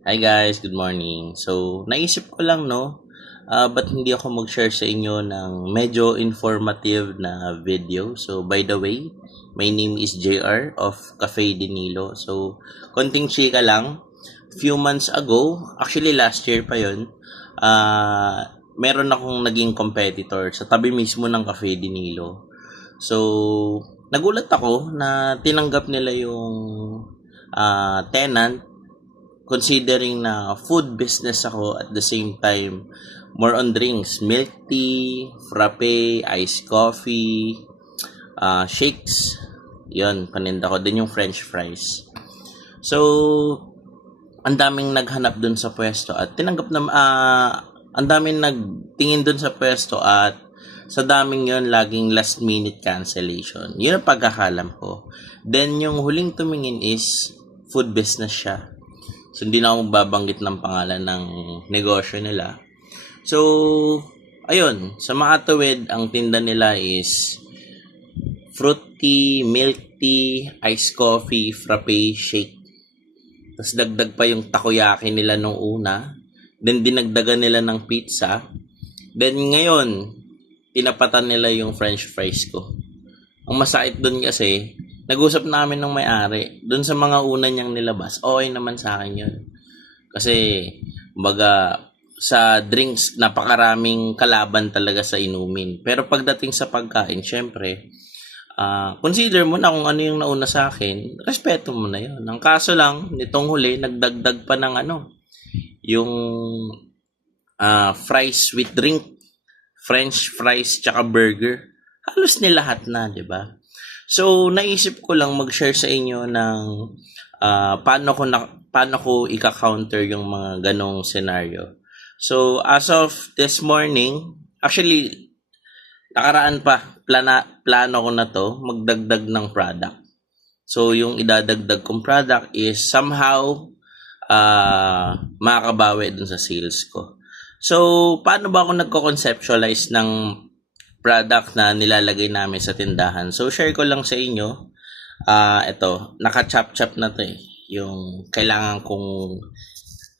Hi guys, good morning. So, naisip ko lang ba't hindi ako mag-share sa inyo ng medyo informative na video. So, by the way, my name is JR of Cafe de Nilo. So, konting chika lang. Few months ago, actually last year pa yon, meron akong naging competitor sa tabi mismo ng Cafe de Nilo. So, nagulat ako na tinanggap nila yung tenant, considering na food business ako at the same time more on drinks, milk tea, frappe, iced coffee, shakes. Yon, paninda ko din yung french fries. So, ang daming naghanap dun sa pwesto at tinanggap na ang daming nagtingin dun sa pwesto at sa daming yon laging last minute cancellation. Yun ang pagkakalam ko. Then yung huling tumingin is food business siya. So, hindi na ako babanggit ng pangalan ng negosyo nila. So, ayun, sa mga tuwid, ang tinda nila is fruit tea, milk tea, iced coffee, frappe, shake. Tapos dagdag pa yung takoyaki nila nung una. Then dinagdagan nila ng pizza. Then ngayon, tinapatan nila yung french fries ko. Ang masakit dun kasi, nag-usap namin ng may-ari, dun sa mga una niyang nilabas, okay naman sa akin yun. Kasi, baga, sa drinks, napakaraming kalaban talaga sa inumin. Pero pagdating sa pagkain, syempre, consider mo na kung ano yung nauna sa akin, respeto mo na yun. Ang kaso lang, nitong huli, nagdagdag pa ng yung fries with drink, french fries, tsaka burger. Halos nilahat na, di ba? So, naisip ko lang mag-share sa inyo ng paano ko ika-counter yung mga ganong scenario. So, as of this morning, actually, nakaraan pa, plano ko na to, magdagdag ng product. So, yung idadagdag kong product is somehow makakabawi dun sa sales ko. So, paano ba ako nagko-conceptualize ng product na nilalagay namin sa tindahan? So, share ko lang sa inyo. Ito, naka-chop-chop na to eh. Yung kailangan kong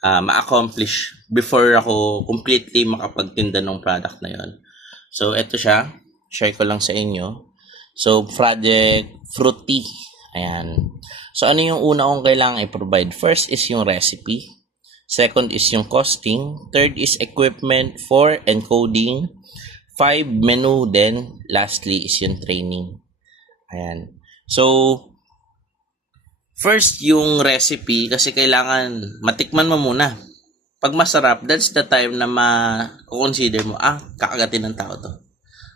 ma-accomplish before ako completely makapagtinda ng product na yon. So, ito siya. Share ko lang sa inyo. So, Project Fruity. Ayan. So, ano yung una kong kailangan i-provide? First is yung recipe. Second is yung costing. Third is equipment for encoding. 5 menu, then lastly is yung training. Ayan. So, first yung recipe kasi kailangan matikman mo muna. Pag masarap, that's the time na ma-consider mo, kakagatin ng tao to.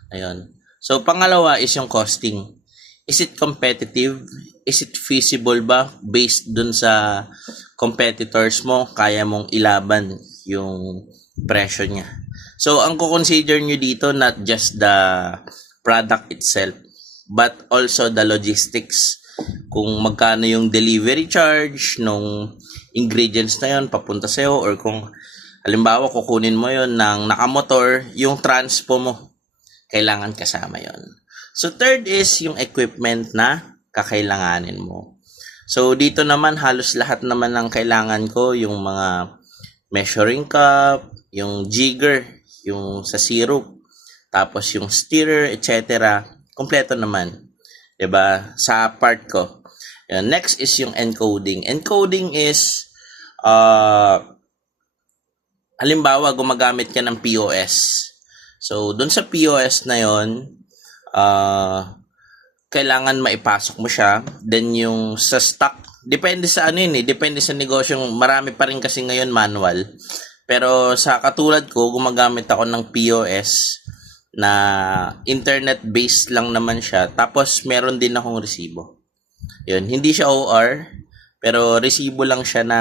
Ayun. So, pangalawa is yung costing. Is it competitive? Is it feasible ba based dun sa competitors mo? Kaya mong ilaban yung presyo niya. So, ang ko-consider nyo dito, not just the product itself, but also the logistics. Kung magkano yung delivery charge nung ingredients na yon papunta sa'yo, or kung halimbawa kukunin mo yon ng nakamotor, yung transpo mo, kailangan kasama yon. So, third is yung equipment na kakailanganin mo. So, dito naman, halos lahat naman ng kailangan ko, yung mga measuring cup, yung jigger, yung sa syrup, tapos yung stirrer, etc. Kompleto naman. 'Di ba? Sa part ko. Next is yung encoding. Encoding is, halimbawa, gumagamit ka ng POS. So, dun sa POS na yon, kailangan maipasok mo siya. Then yung sa stock, depende sa depende sa negosyo. Marami pa rin kasi ngayon manual. Pero sa katulad ko, gumagamit ako ng POS na internet-based lang naman siya. Tapos meron din akong resibo. Yun, hindi siya OR, pero resibo lang siya na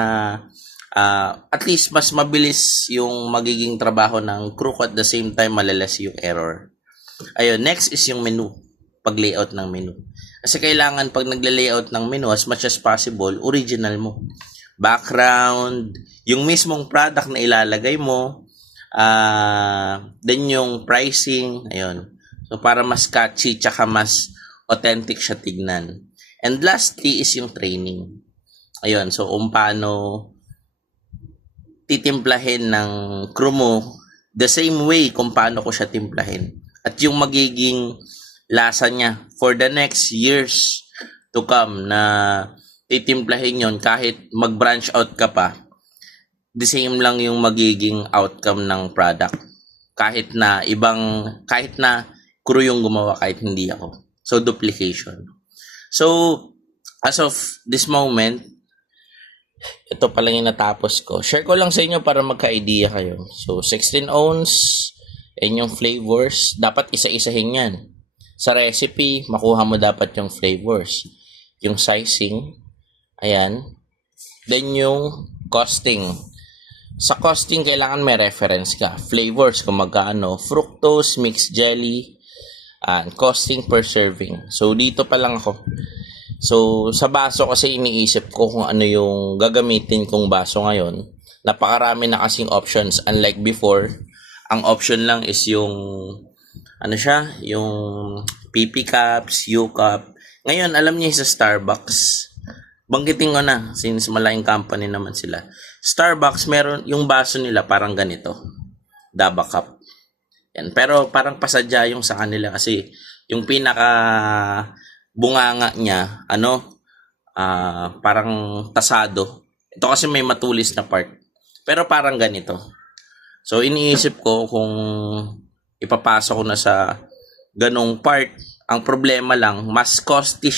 at least mas mabilis yung magiging trabaho ng crew ko, at the same time malalas yung error. Ayun, next is yung menu, pag-layout ng menu. Kasi kailangan pag nagle-layout ng menu, as much as possible, original mo. Background, yung mismong product na ilalagay mo, then yung pricing, ayun. So, para mas catchy, tsaka mas authentic siya tignan. And lastly is yung training. Ayun, so kung paano titimplahin ng crew mo the same way kung paano ko siya timplahin. At yung magiging lasa niya for the next years to come na titimplahin yon kahit mag-branch out ka pa, the same lang yung magiging outcome ng product. Kahit na crew yung gumawa, kahit hindi ako. So, duplication. So, as of this moment, ito pa lang yung natapos ko. Share ko lang sa inyo para magka-idea kayo. So, 16 ounce, and yung flavors, dapat isa-isahin yan. Sa recipe, makuha mo dapat yung flavors. Yung sizing, ayan. Then yung costing. Sa costing, kailangan may reference ka. Flavors, kung magkano. Fructose, mixed jelly, and costing per serving. So, dito pa lang ako. So, sa baso kasi iniisip ko kung ano yung gagamitin kong baso ngayon. Napakarami na kasing options. Unlike before, ang option lang is yung, yung PP cups, U cup. Ngayon, alam niyo sa Starbucks, banggitin ko na since malaking company naman sila. Starbucks, meron yung baso nila parang ganito. Daba cup. Yan. Pero parang pasadya yung sa kanila kasi yung pinaka bunganga niya, parang tasado. Ito kasi may matulis na part. Pero parang ganito. So, iniisip ko kung ipapasok ko na sa ganong part. Ang problema lang, mas costly.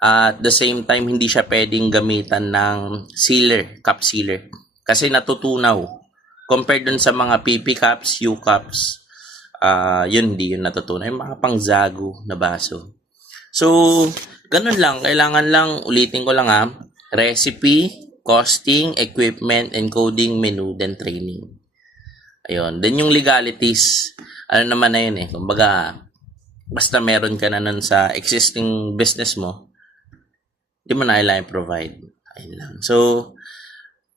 At the same time, hindi siya pwedeng gamitan ng sealer, cup sealer. Kasi natutunaw. Compared dun sa mga PP cups, U cups, yun hindi yun natutunan. Yung mga pangzago na baso. So, ganun lang. Kailangan lang, ulitin ko lang recipe, costing, equipment, encoding, menu, then training. Ayun. Then yung legalities, ano naman na yun Kumbaga, basta meron ka na nun sa existing business mo, di mo na kailangan provide. Ayun lang. So,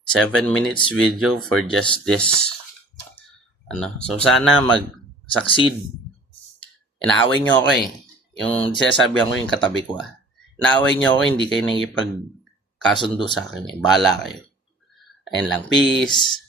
7 minutes video for just this. So, sana mag-succeed. Inaaway nyo ako Yung sinasabi ko yung katabi ko Inaaway nyo ako, hindi kayo nakikipagkasundo sa akin Bahala kayo. Ayun lang. Peace.